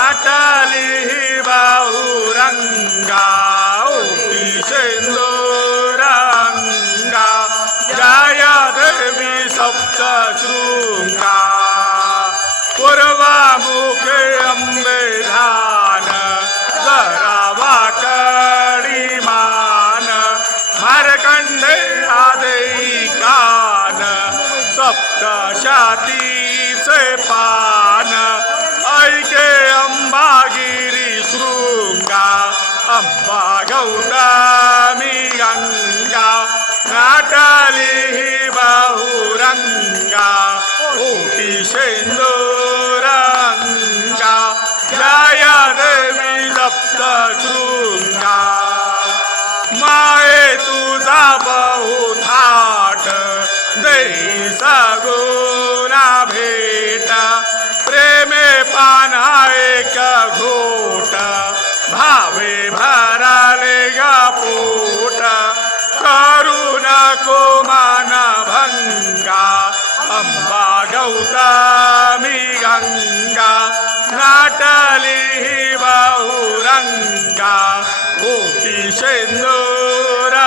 नाटली बहुरंगा ओटी सिंदूरंगा जय देवी सप्तशृंगा पूर्वामुखे अंबे ध्यान जरावाकडी मान मार्कंडे आदेई कान सप्तशतीचे पान ऐके अंबागिरी शृंगा अंबा गौतमी गंगा नाटली बहुरंगा ओटी सिंदूरंगा जय देवी सप्तशृंगा माये तुझा बहुथाट देई सगुणा भेट प्रेमे पाना एक घोट भावे भराले गा पोट करुण को मान भंगा अंबा गौतमी गंगा नाटली बहुरंगा ओटी सिंदूरंगा